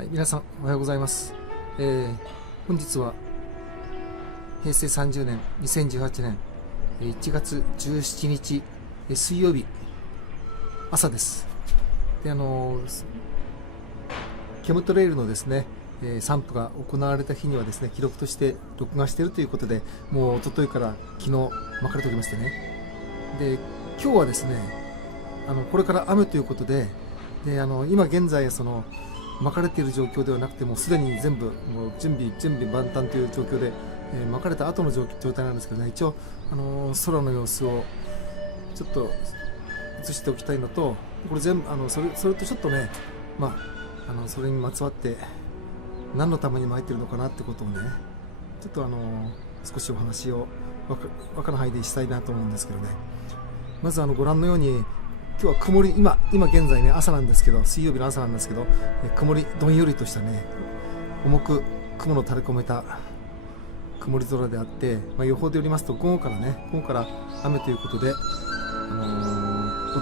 はい、皆さんおはようございます。本日は平成30年2018年1月17日水曜日朝です。でケムトレイルのですね散布が行われた日にはですね記録として録画しているということで、もう一昨日から昨日巻かれておりましてね。で今日はですねこれから雨ということで、今現在巻かれている状況ではなくて、もうすでに全部もう準備万端という状況で、巻かれた後の状態なんですけどね、一応空の様子をちょっと映しておきたいのと、これ全部それとちょっとね、それにまつわって何のために巻いてるのかなってことをね、ちょっと少しお話をわかる範囲でしたいなと思うんですけどね。まずご覧のように今日は曇り、今現在ね朝なんですけど、水曜日の朝なんですけど、曇りどんよりとしたね重く雲の垂れ込めた曇り空であって、予報でよりますと午後から雨ということで、一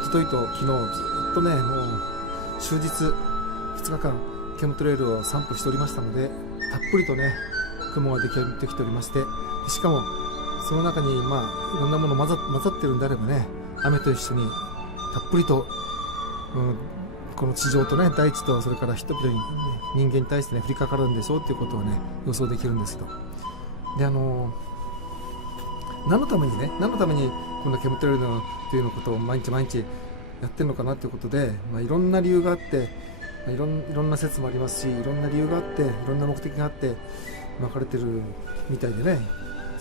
昨日と昨日ずっとねもう終日2日間ケムトレイルを散歩しておりましたので、たっぷりとね雲ができておりまして、しかもその中にいろんなもの混ざってるんであればね、雨と一緒にたっぷりと、この地上とね大地と、それから人々に人間に対してね降りかかるんでしょうということをね予想できるんですけど、で何のためにこんなケムトレイルのというのことを毎日やってるのかなということで、いろんな理由があって、いろんな説もありますし、いろんな理由があって、いろんな目的があって巻かれてるみたいでね、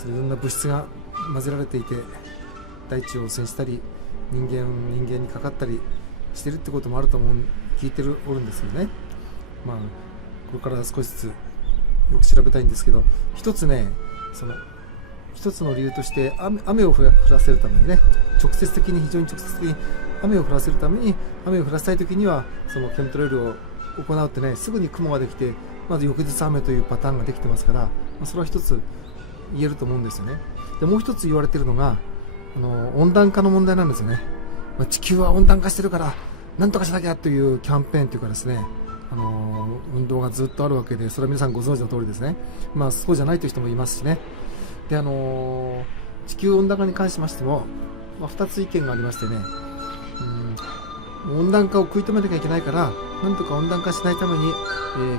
いろんな物質が混ぜられていて大地を汚染したり人間にかかったりしてるってこともあると聞いておるんですよね。これから少しずつよく調べたいんですけど、一つの理由として雨を降らせるためにね、非常に直接的に雨を降らせるために、雨を降らせたい時にはそのケムトレイルを行うってね、すぐに雲ができて、まず翌日雨というパターンができてますから、それは一つ言えると思うんですよね。でもう一つ言われているのが温暖化の問題なんですよね。地球は温暖化してるからなんとかしなきゃというキャンペーンというかですね、運動がずっとあるわけで、それは皆さんご存知の通りですね。そうじゃないという人もいますしね。で地球温暖化に関しましても、2つ意見がありましてね、温暖化を食い止めなきゃいけないから、なんとか温暖化しないために、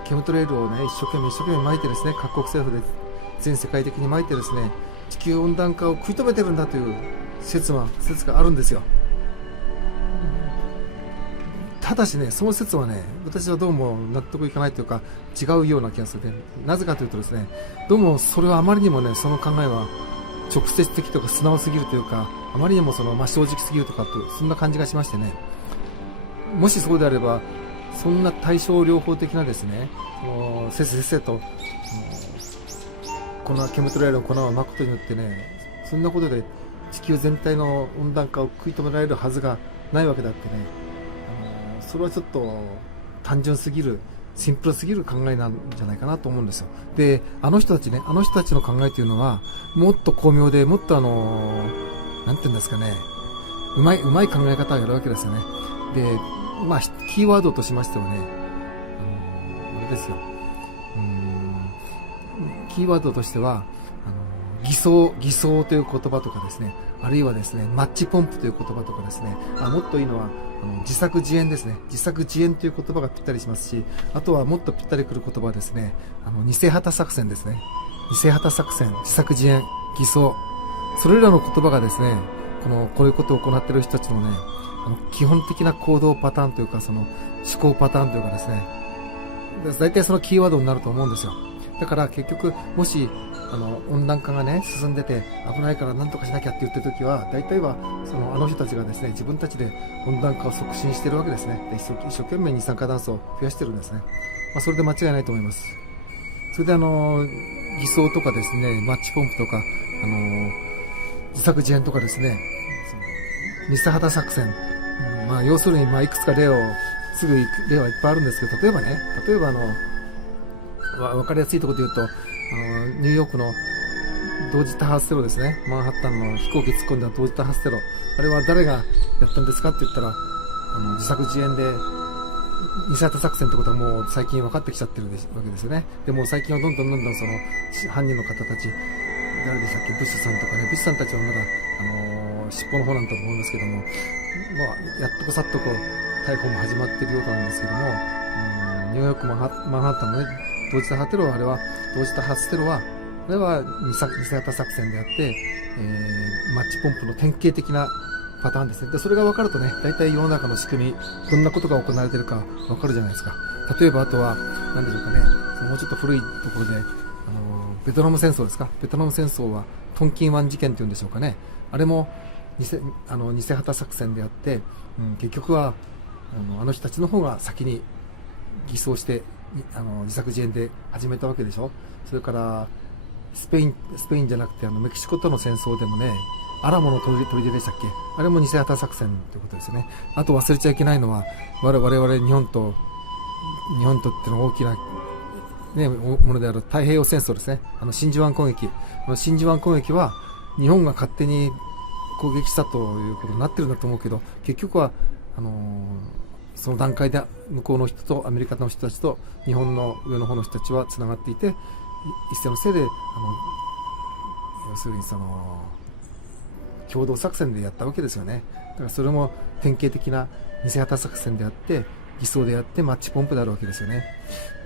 ケムトレイルをね一生懸命巻いてですね、各国政府で全世界的に巻いてですね、地球温暖化を食い止めてるんだという説があるんですよ。ただしね、その説はね、私はどうも納得いかないというか、違うような気がする。なぜかというとですね、どうもそれはあまりにもね、その考えは直接的とか素直すぎるというか、あまりにも正直すぎるとかそんな感じがしましてね。もしそうであれば、そんな対症療法的なですね、せっせとこのケムトレイルの粉を巻くことによってね、そんなことで地球全体の温暖化を食い止められるはずがないわけだってね、それはちょっと単純すぎる、シンプルすぎる考えなんじゃないかなと思うんですよ。で、あの人たちの考えというのはもっと巧妙で、もっとなんていうんですかね、うまい考え方をやるわけですよね。で、キーワードとしましてはね、あれですよ。キーワードとしては偽装という言葉とかですね、あるいはですねマッチポンプという言葉とかですね、もっといいのは自作自演ですね。自作自演という言葉がぴったりしますし、あとはもっとぴったりくる言葉はですね、偽旗作戦ですね。偽旗作戦、自作自演、偽装、それらの言葉がですね、こういうことを行っている人たちのね、基本的な行動パターンというか、その思考パターンというかですね、大体そのキーワードになると思うんですよ。だから結局、もし温暖化がね進んでて危ないから何とかしなきゃって言ってる時は、大体はあの人たちがですね、自分たちで温暖化を促進してるわけですね。で一生懸命二酸化炭素を増やしてるんですね。それで間違いないと思います。それで偽装とかですね、マッチポンプとか自作自演とかですね、偽旗作戦、要するにいくつか例はいっぱいあるんですけど、例えば分かりやすいところで言うと、ニューヨークの同時多発テロですね。マンハッタンの飛行機突っ込んだ同時多発テロ、あれは誰がやったんですかって言ったら、自作自演で偽旗作戦ってことはもう最近分かってきちゃってるわけですよね。でも最近はどんどんその犯人の方たち、誰でしたっけ、ブッシュさんとかね、ブッシュさんたちはまだ、尻尾の方なんだと思いますけども、まあ、やっとこさっとこう逮捕も始まっているようなんですけども、ニューヨークマンハッタンのね、同時多発テロは、あれは偽旗作戦であって、マッチポンプの典型的なパターンですね。で、それが分かるとね、大体世の中の仕組み、どんなことが行われているか分かるじゃないですか。例えばあとは、何でしょうかね、もうちょっと古いところで、ベトナム戦争ですか。ベトナム戦争はトンキン湾事件というんでしょうかね。あれも偽旗作戦であって、結局はあの人たちの方が先に偽装して自作自演で始めたわけでしょ。それからスペインじゃなくてメキシコとの戦争でもね、アラモの砦でしたっけ、あれも偽旗作戦ということですよね。あと忘れちゃいけないのは、我々日本とっての大きなね、ものである太平洋戦争ですね。真珠湾攻撃。真珠湾攻撃は日本が勝手に攻撃したということになってるんだと思うけど、結局はその段階で向こうの人とアメリカの人たちと日本の上の方の人たちはつながっていて、一斉のせいで要するにその共同作戦でやったわけですよね。だからそれも典型的な偽旗作戦であって、偽装であってマッチポンプであるわけですよね。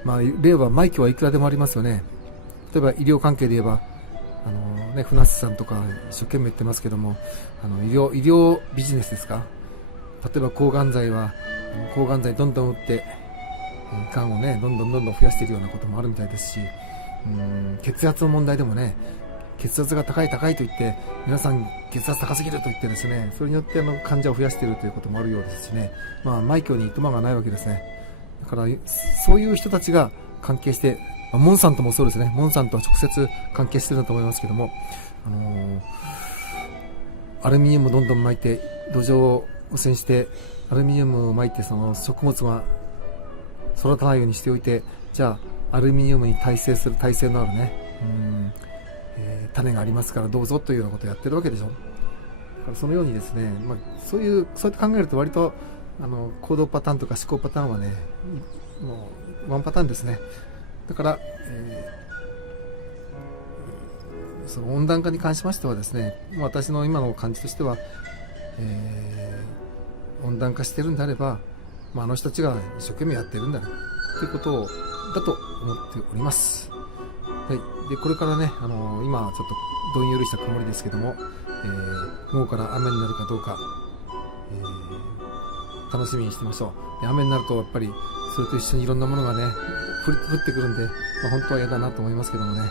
まあ、例は枚挙はいくらでもありますよね。例えば医療関係で言えば船津さんとか一生懸命言ってますけども、医療ビジネスですか。例えば抗がん剤どんどん打ってがんをねどんどん増やしているようなこともあるみたいですし、血圧の問題でもね、血圧が高いと言って皆さん血圧高すぎると言ってですね、それによって患者を増やしているということもあるようですしね。まあ枚挙にいとまがないわけですね。だからそういう人たちが関係して、モンサントもそうですね。モンサントは直接関係しているんだと思いますけども、アルミニウムをどんどん巻いて土壌を汚染して、アルミニウムを巻いてその食物が育たないようにしておいて、じゃあアルミニウムに耐性のあるね、種がありますからどうぞというようなことをやってるわけでしょ。だからそのようにですね、そうやって考えると割と行動パターンとか思考パターンはね、もうワンパターンですね。だから、その温暖化に関しましてはですね、私の今の感じとしては、温暖化してるんであれば、あの人たちが一生懸命やってるんだということだと思っております。はい、でこれからね、今ちょっとどんよりした曇りですけども、午後から雨になるかどうか、楽しみにしてみましょう。で雨になるとやっぱりそれと一緒にいろんなものがね降ってくるんで、本当は嫌だなと思いますけどもね、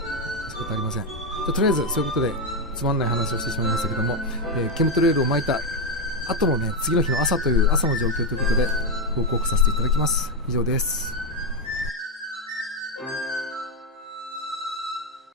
仕方ありません。とりあえずそういうことでつまんない話をしてしまいましたけども、ケムトレールを巻いた後もね、次の日の朝の状況ということで報告させていただきます。以上です。